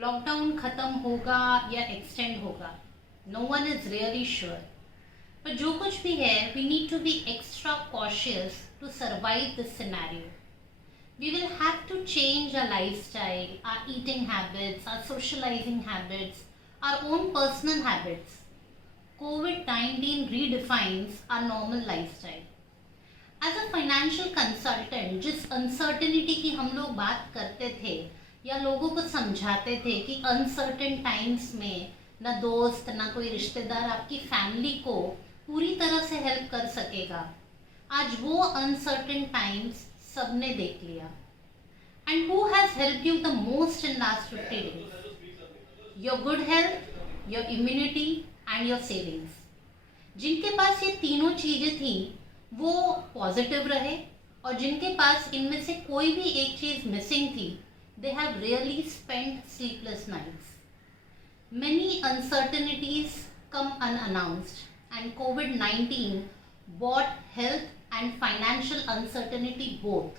लॉकडाउन खत्म होगा या एक्सटेंड होगा, no one is really sure. पर जो कुछ भी है, we need to be extra cautious to survive this scenario. We will have to change our lifestyle, our eating habits, our socializing habits, our own personal habits. COVID-19 redefines our normal lifestyle. As a financial consultant, जिस uncertainty की हम लोग बात करते थे या लोगों को समझाते थे कि uncertain times में ना दोस्त ना कोई रिश्तेदार आपकी फैमिली को पूरी तरह से हेल्प कर सकेगा, आज वो uncertain times सबने देख लिया। And who has helped you the most in last 50 days? Your good health, your immunity and your savings. जिनके पास ये तीनों चीजें थी वो पॉजिटिव रहे, और जिनके पास इनमें से कोई भी एक चीज मिसिंग थी, they have really spent sleepless nights. Many uncertainties come unannounced, and COVID-19 brought health and financial uncertainty both.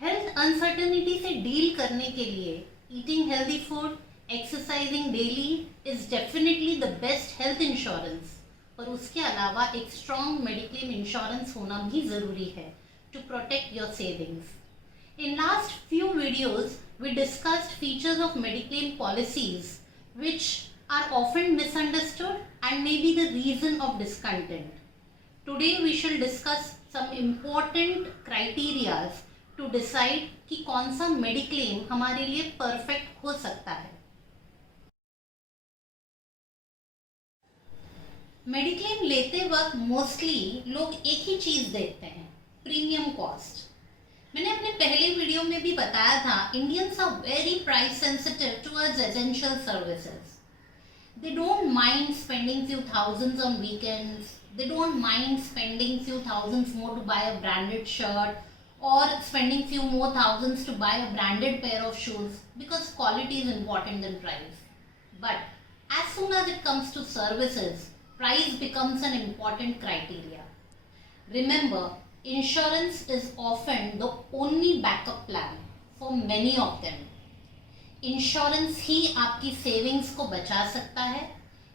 Health uncertainty से डील करने के लिए eating healthy food, exercising daily is definitely the best health insurance, और उसके अलावा एक strong mediclaim insurance होना भी ज़रूरी है to protect your savings. In last few videos we discussed features of mediclaim policies which are often misunderstood and may be the reason of discontent. Today we shall discuss some important criteria to decide कि कौन सा मेडिक्लेम हमारे लिए परफेक्ट हो सकता है। मेडिक्लेम लेते वक्त मोस्टली लोग एक ही चीज देखते हैं, प्रीमियम कॉस्ट। मैंने अपने पहले वीडियो में भी बताया था, Indians are very price sensitive towards essential services. They don't mind spending few thousands on weekends. They don't mind spending few thousands more to buy a branded shirt or spending few more thousands to buy a branded pair of shoes, because quality is important than price. But as soon as it comes to services, price becomes an important criteria. Remember, insurance is often the only backup plan for many of them. Insurance ही आपकी savings को बचा सकता है,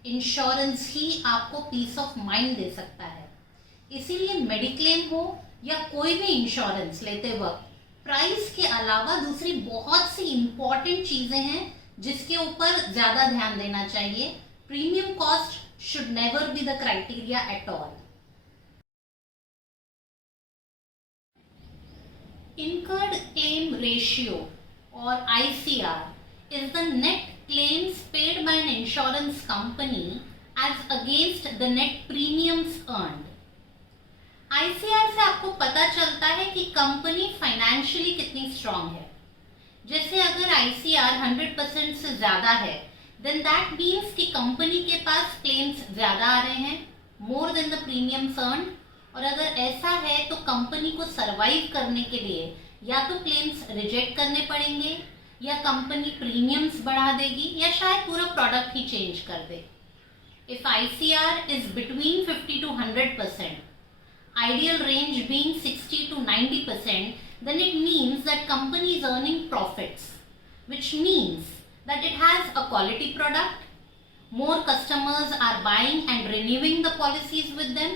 इंश्योरेंस ही आपको piece of mind they सकता है। इसीलिए मेडिक्लेम हो या कोई भी इंश्योरेंस लेते वक्त प्राइस के अलावा दूसरी बहुत सी इंपॉर्टेंट चीजें हैं जिसके ऊपर ज्यादा ध्यान देना चाहिए। Premium cost should never be the criteria at all. Incurred claim ratio or ICR is the net claims paid by an insurance company as against the net premiums earned. ICR से आपको पता चलता है कि कंपनी फाइनेंशियली कितनी स्ट्रांग है। जैसे अगर ICR 100% से ज्यादा है, then that means कि कंपनी के पास क्लेम्स ज्यादा आ रहे हैं, more than the premiums earned। और अगर ऐसा है तो कंपनी को सरवाइव करने के लिए या तो क्लेम्स रिजेक्ट करने पड़ेंगे, या कंपनी प्रीमियम्स बढ़ा देगी, या शायद पूरा प्रोडक्ट ही चेंज कर दे। If ICR is between 50 to 100%, ideal range being 60 to 90%, then it means that company is earning profits, which means that it has a quality product, more customers are buying and renewing the policies with them।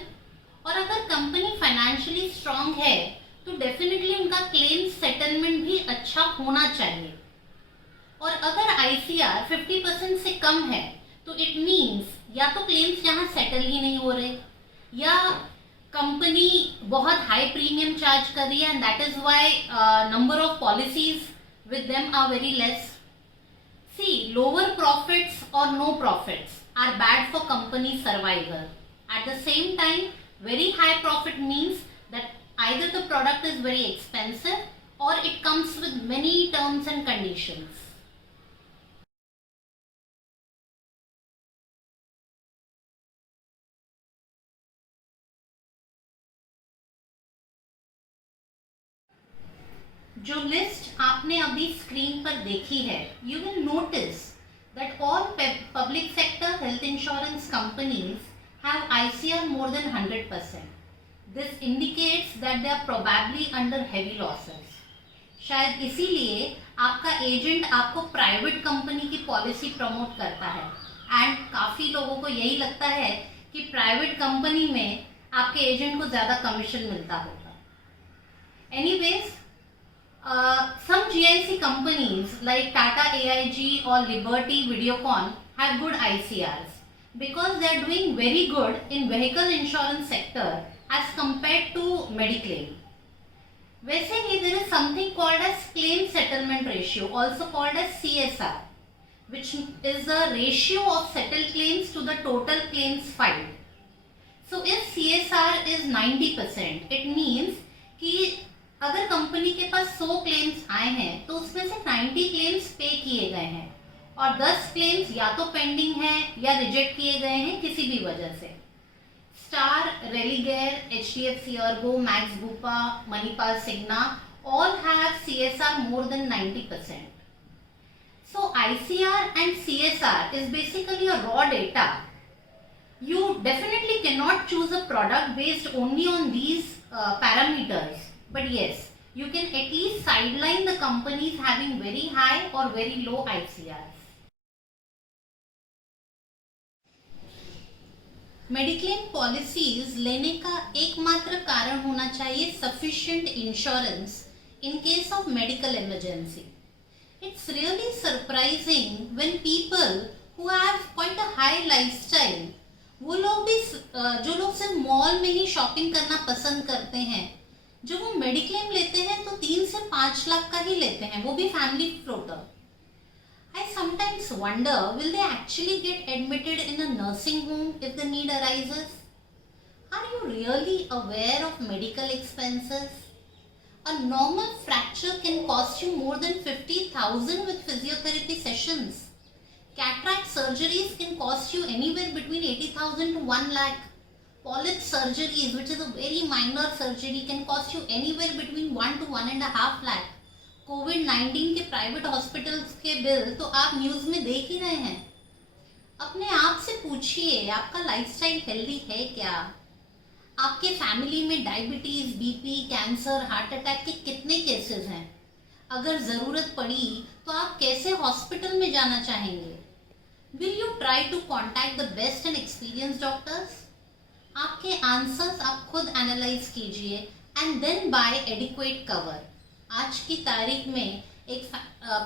और अगर company financially strong है तो डेफिनेटली उनका claim settlement भी अच्छा होना चाहिए। और अगर ICR 50% से कम है तो इट मीन्स या तो क्लेम्स यहाँ सेटल ही नहीं हो रहे, या कंपनी बहुत हाई प्रीमियम चार्ज कर रही है, and that is why number of policies with them are very less. See, lower profits और no profits are bad for company survival. At the same time, very high profit means that either the product is very expensive or it comes with many terms and conditions. जो लिस्ट आपने अभी स्क्रीन पर देखी है, you will notice that all public sector health insurance companies have ICR more than 100%. This indicates that they are probably under heavy losses. शायद इसीलिए आपका एजेंट आपको प्राइवेट कंपनी की पॉलिसी प्रमोट करता है, एंड काफ़ी लोगों को यही लगता है कि प्राइवेट कंपनी में आपके एजेंट को ज़्यादा कमीशन मिलता होगा। Anyways, some GIC companies like Tata AIG or Liberty Videocon have good ICRs because they are doing very good in vehicle insurance sector as compared to Mediclaim. वैसे ही there is something called as claim settlement ratio, also called as CSR, which is the ratio of settled claims to the total claims filed. So if CSR is 90%, it means कि अगर कंपनी के पास 100 क्लेम्स आए हैं तो उसमें से 90 क्लेम्स पे किए गए हैं और 10 क्लेम्स या तो पेंडिंग है या रिजेक्ट किए गए हैं किसी भी वजह से। Star, Religare, HDFC ERGO, Max Bupa, Manipal Cigna all have CSR more than 90%. So ICR and CSR is basically a raw data. You definitely cannot choose a product based only on these parameters. But yes, you can at least sideline the companies having very high or very low ICRs. Mediclaim policies लेने का एकमात्र कारण होना चाहिए sufficient insurance in case of medical emergency. It's really surprising when people who have quite a high lifestyle, वो लोग भी जो लोग सिर्फ मॉल में ही शॉपिंग करना पसंद करते हैं, जो वो मेडिक्लेम लेते हैं तो 3 से 5 लाख का ही लेते हैं, वो भी family floater. I sometimes wonder, will they actually get admitted in a nursing home if the need arises? Are you really aware of medical expenses? A normal fracture can cost you more than 50,000 with physiotherapy sessions. Cataract surgeries can cost you anywhere between 80,000 to 1 lakh. Polyp surgeries, which is a very minor surgery, can cost you anywhere between 1 to 1.5 lakh. कोविड-19 के private hospitals के बिल तो आप न्यूज़ में देख ही रहे हैं। अपने आप से पूछिए, आपका लाइफस्टाइल हेल्दी है क्या? आपके फैमिली में diabetes, BP, cancer, heart attack के कितने केसेस हैं? अगर ज़रूरत पड़ी तो आप कैसे हॉस्पिटल में जाना चाहेंगे? Will you try to contact the best and experience doctors? आपके आंसर्स आप खुद एनालाइज कीजिए and then buy adequate cover. आज की तारीख में एक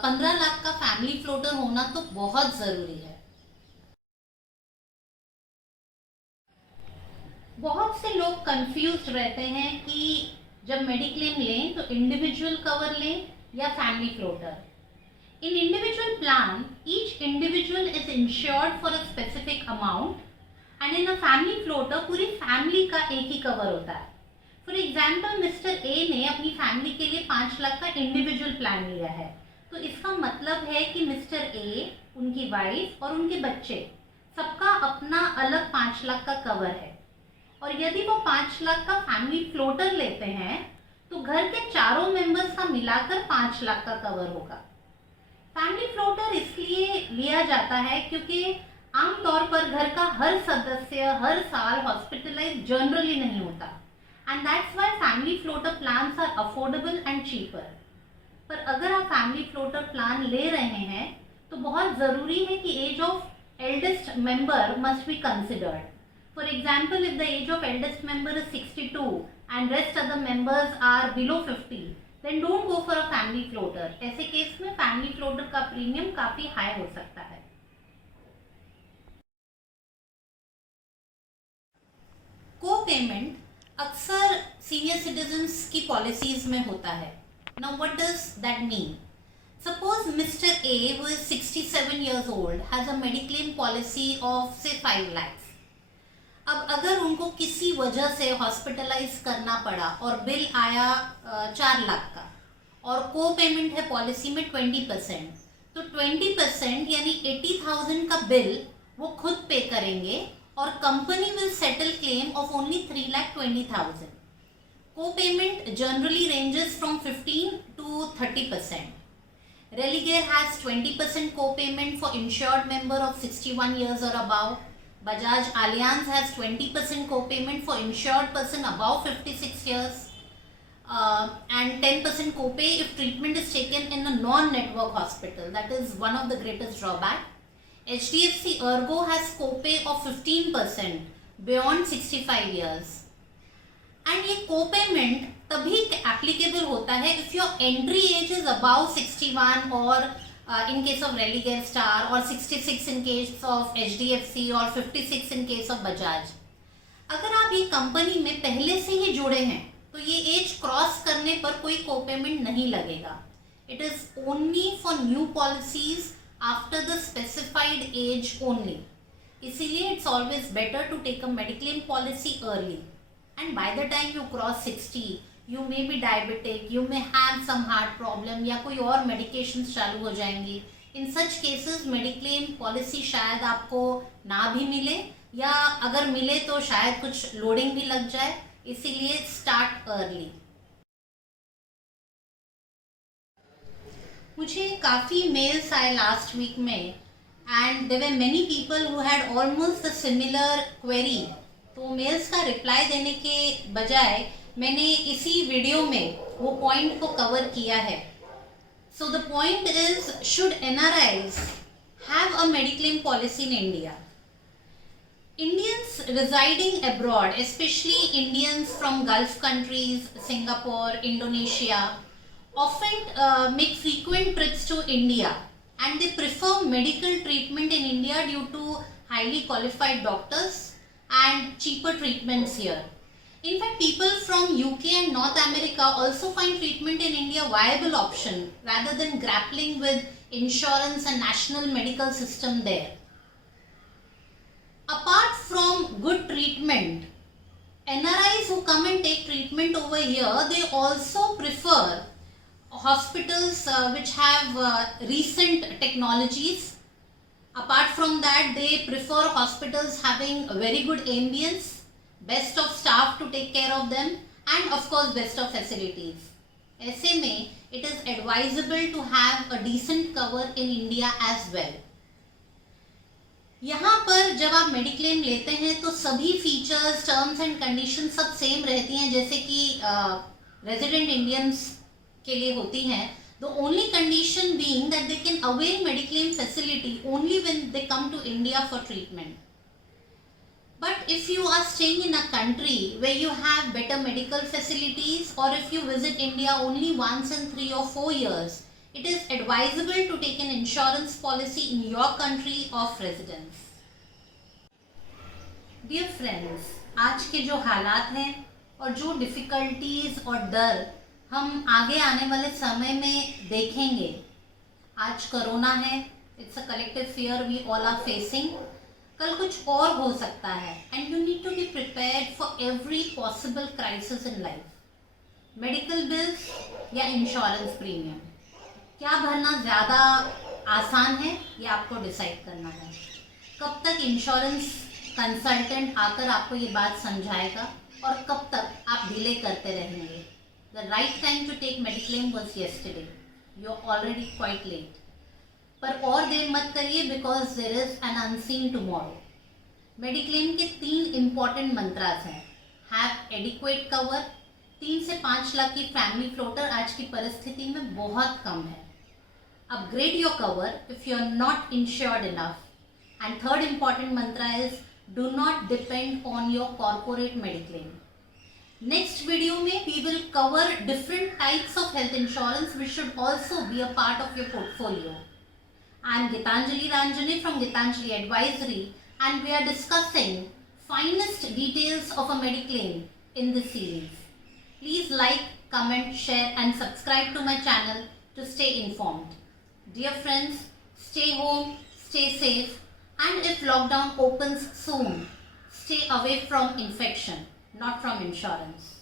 15 लाख का फैमिली फ्लोटर होना तो बहुत ज़रूरी है। बहुत से लोग कंफ्यूज रहते हैं कि जब मेडिक्लेम लें तो इंडिविजुअल कवर लें या family floater. In individual plan, each individual is insured for a specific amount, and in a family floater पूरी फैमिली का एक ही कवर होता है। फॉर एग्जाम्पल, मिस्टर ए ने अपनी फैमिली के लिए 5 लाख का इंडिविजुअल प्लान लिया है, तो इसका मतलब है कि मिस्टर ए, उनकी वाइफ और उनके बच्चे सबका अपना अलग 5 लाख का कवर है। और यदि वो 5 लाख का फैमिली फ्लोटर लेते हैं तो घर के चारों मेंबर्स का मिलाकर 5 लाख का कवर होगा। फैमिली फ्लोटर इसलिए लिया जाता है क्योंकि आमतौर पर घर का हर सदस्य हर साल हॉस्पिटलाइज जनरली नहीं होता, and that's why family floater plans are affordable and cheaper. पर अगर आप फैमिली फ्लोटर प्लान ले रहे हैं तो बहुत ज़रूरी है कि age of eldest member must be considered. For example, if the age of eldest member is 62 and rest other members are below 50, then don't go for a family floater. ऐसे केस में family floater का प्रीमियम काफी हाई हो सकता है। को-पेमेंट अक्सर senior citizens की पॉलिसीज में होता है। Now what does that mean? Suppose Mr. A, who is 67 years old, has a Mediclaim policy of say 5 lakhs. अब अगर उनको किसी वजह से हॉस्पिटलाइज करना पड़ा और बिल आया 4 लाख का और को पेमेंट है पॉलिसी में 20%, तो 20% यानी 80,000 का बिल वो खुद पे करेंगे और company will settle claim of only 3,20,000। को पेमेंट जनरली रेंजेस फ्रॉम 15 to 30%। Religare has 20% co-payment for insured member of 61 years or above. Bajaj Allianz has 20% co-payment for insured person above 56 years. and 10% copay if treatment is taken in a non-network hospital. That is one of the greatest drawback. HDFC Ergo has copay of 15% beyond 65 years. And ये co-payment तभी applicable होता है if your entry age is above 61 और in case of Religare Star और 66 इन case of HDFC और 56 इन case of Bajaj. अगर आप ये कंपनी में पहले से ही जुड़े हैं तो ये एज क्रॉस करने पर कोई co-payment नहीं लगेगा. It is only for new policies after the specified age only. इसीलिए it's always better to take a mediclaim policy early. And by the time you cross 60, you may be diabetic, you may have some heart problem या कोई और medications चालू हो जाएंगी. In such cases, mediclaim policy शायद आपको ना भी मिले या अगर मिले तो शायद कुछ लोडिंग भी लग जाए. इसीलिए start early. मुझे काफ़ी मेल्स आए लास्ट वीक में and there were many people who had almost a similar query. तो मेल्स का रिप्लाई देने के बजाय मैंने इसी वीडियो में वो पॉइंट को कवर किया है. So the point is, should NRIs have a mediclaim policy in India? Indians residing abroad, specially Indians from gulf countries, Singapore, Indonesia, often make frequent trips to India and they prefer medical treatment in India due to highly qualified doctors and cheaper treatments here. In fact, people from UK and North America also find treatment in India viable option rather than grappling with insurance and national medical system there. Apart from good treatment, NRIs who come and take treatment over here, they also prefer hospitals which have recent technologies. Apart from that, they prefer hospitals having a very good ambience, best of staff to take care of them, and of course best of facilities. ऐसे में it is advisable to have a decent cover in India as well. यहाँ पर जब आप मेडिक्लेम लेते हैं तो सभी फीचर्स, टर्म्स एंड कंडीशन सब सेम रहती हैं जैसे कि रेजिडेंट इंडियंस के लिए होती हैं. The only condition being that they can avail mediclaim facility only when they come to India for treatment. But if you are staying in a country where you have better medical facilities, or if you visit India only once in 3 or 4 years, it is advisable to take an insurance policy in your country of residence. Dear friends, आज के जो हालात हैं और जो डिफ़िकल्टीज और डर हम आगे आने वाले समय में देखेंगे. आज कोरोना है, it's a collective fear we all are facing. कल कुछ और हो सकता है and you need to be prepared for every possible crisis in life. Medical bills या इंश्योरेंस प्रीमियम, क्या भरना ज़्यादा आसान है ये आपको डिसाइड करना है. कब तक इंश्योरेंस कंसल्टेंट आकर आपको ये बात समझाएगा और कब तक आप डिले करते रहेंगे. The right time to take mediclaim was yesterday. You are already quite late. पर और देर मत करिए because there is an unseen tomorrow. Mediclaim के 3 important मंत्रास हैं. Have adequate cover. 3 से 5 लाख की फैमिली फ्लोटर आज की परिस्थिति में बहुत कम है. Upgrade your cover if you are not insured enough. And third important mantra is do not depend on your corporate mediclaim. Next video में we will cover different types of health insurance which should also be a part of your portfolio. I am Gitanjali Ranjane from Gitanjali Advisory and we are discussing finest details of a mediclaim in this series. Please like, comment, share and subscribe to my channel to stay informed. Dear friends, stay home, stay safe, and if lockdown opens soon, stay away from infection, not from insurance.